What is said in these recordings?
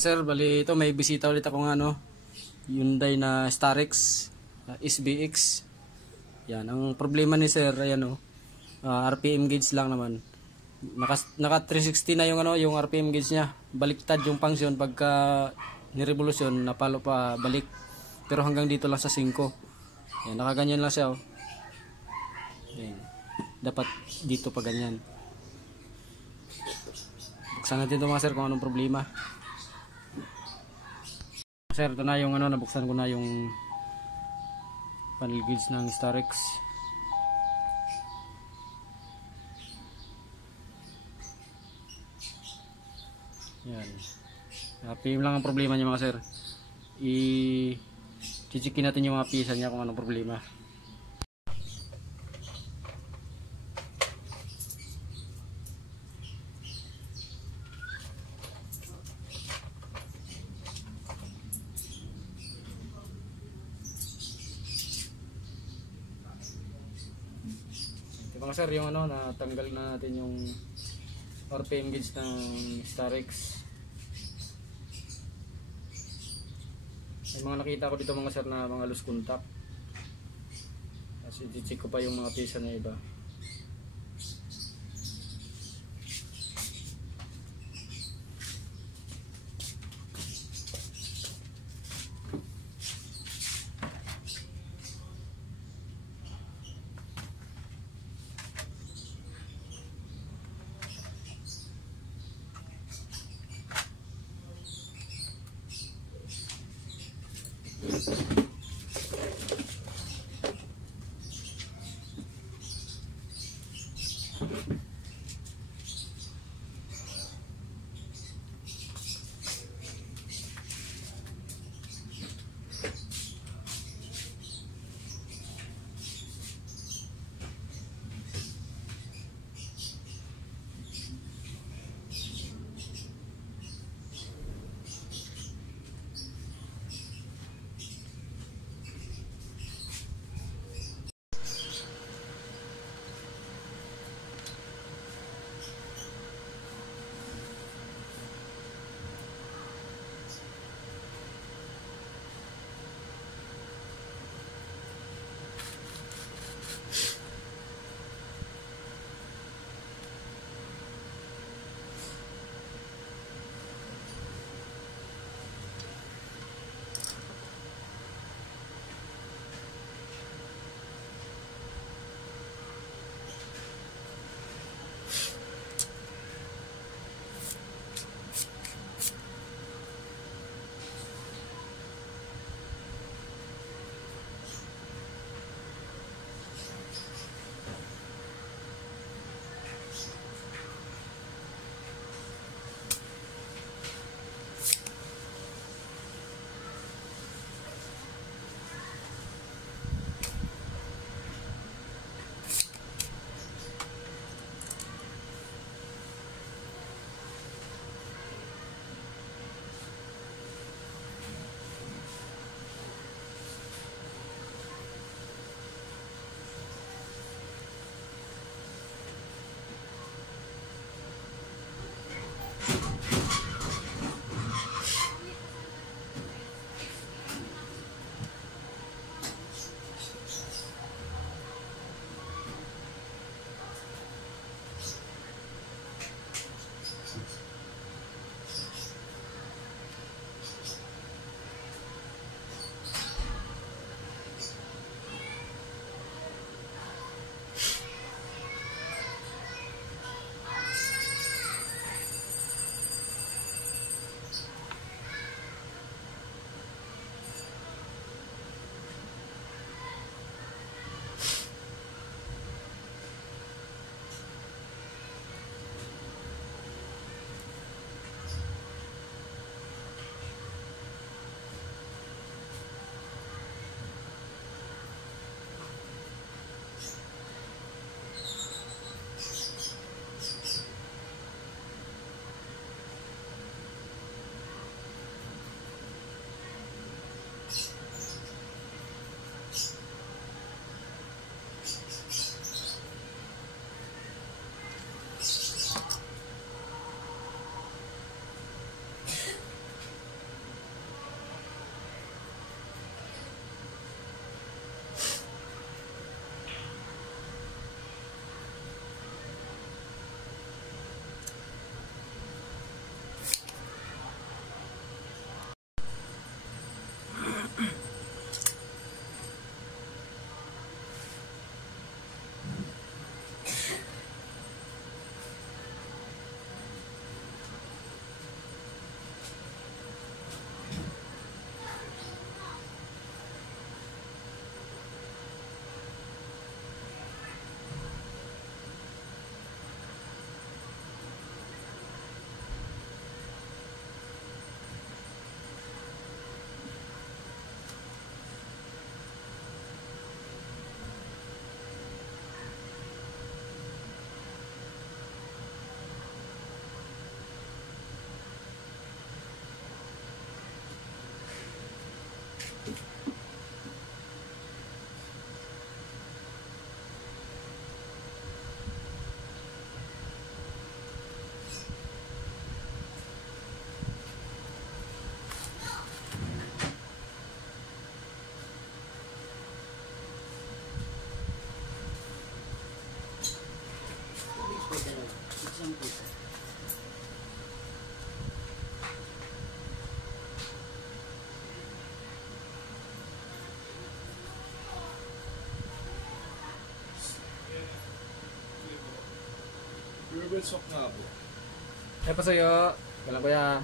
Mga sir, bali ito may bisita ulit akong Hyundai na Starex SBX. Yan, ang problema ni sir, ayan RPM gauge lang naman. Naka 360 na yung RPM gauge niya. Baliktad yung function pagka ni-revolution, napalo pa balik. Pero hanggang dito lang sa 5. Yan, nakaganyan lang siya Yan. Dapat dito pa ganyan. Buksan natin ito mga sir kung anong problema. Sir, ito na yung nabuksan ko na yung panel gauge ng Starex. Yan. RPM lang ang problema niya mga sir. I-checkin natin yung mga pisa niya kung anong problema. Mga sir, yung natanggal na natin yung RPM gauge ng Starex. May mga nakita ko dito mga sir na mga loose contact. Kasi i-check ko pa yung mga pisa na iba. Double sock nga po. Ay pasuyo. Kailan kuya.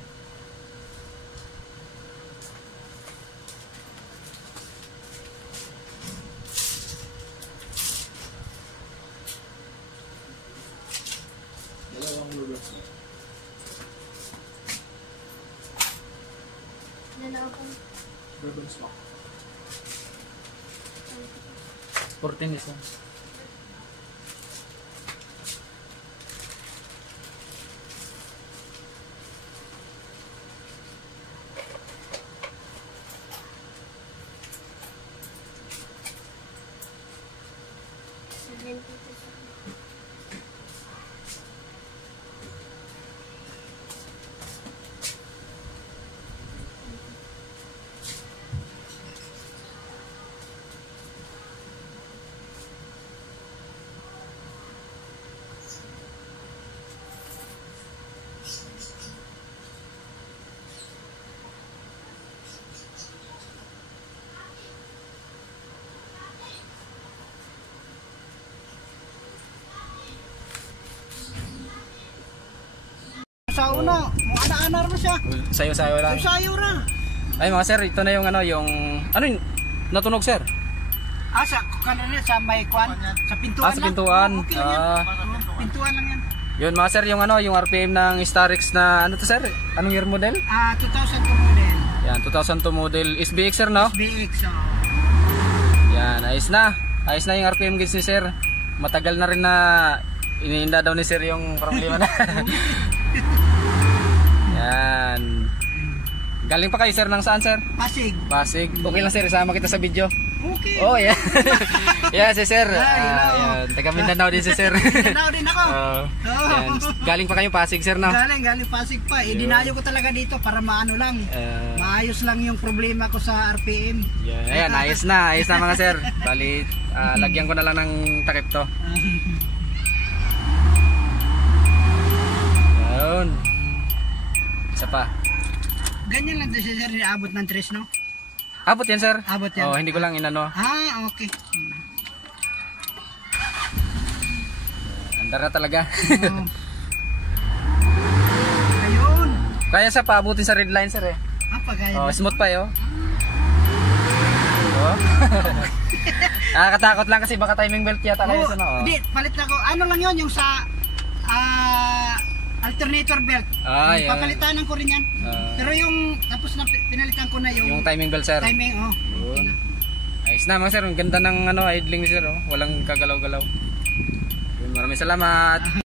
Dalawang double sock. Double sock. 14 isa. Sa una, mo ana-anar mo siya. Sayo-sayo lang. Sayo ra. Ay mga sir, ito na yung ano, yung ano yung natunog sir? Sa kanina sa may kwan, sa pintuan. Sa pintuan. Lang. Okay lang yan. Pintuan lang yan. Yun mga sir, yung ano, yung RPM ng Starix na ano to sir? Anong year model? 2002 model. Yan, 2002 model SBX sir, no? SBX. Yan, ayos na. Ayos na yung RPM gauge ni sir. Matagal na rin na iniinda daw ni sir yung problema na. Yan. Galing pa kayo sir ng saan sir? Pasig. Pasig. Okay lang sir, isama kita sa video. Okay. Oh, yeah. Yeah, si sir. Ay, yan. Taga Mindanao din si sir. Mindanao din ako. Yan. Galing pa kayo Pasig sir, no? Galing Pasig pa. Dinayo ko talaga dito para maano lang. Maayos lang yung problema ko sa RPM. Yeah. Ayan, ayos na mga sir. Bali, lagyan ko na lang ng takip to. Yun. Isa pa. Ganyan lang din si sir, abot ng 3, no? Abot yan sir? Abot yan. Oh, hindi ko lang inano. Okay. Andar na talaga. Ayun. Kaya sa paabutin sa red line sir eh. Pagaya. Oh, smooth pa yo. Oh. Nakakatakot lang kasi baka timing belt yata kayo sa no. Hindi, palit na ko. Ano lang 'yon yung sa alternator belt. Yan. Papalitan ko rin 'yan. Pero yung tapos na pinalitan ko na yung timing belt sir. Timing, Yun. Ayos na mga sir, ang ganda ng ano idling ni sir oh. Walang kagalaw-galaw. Yun, maraming salamat.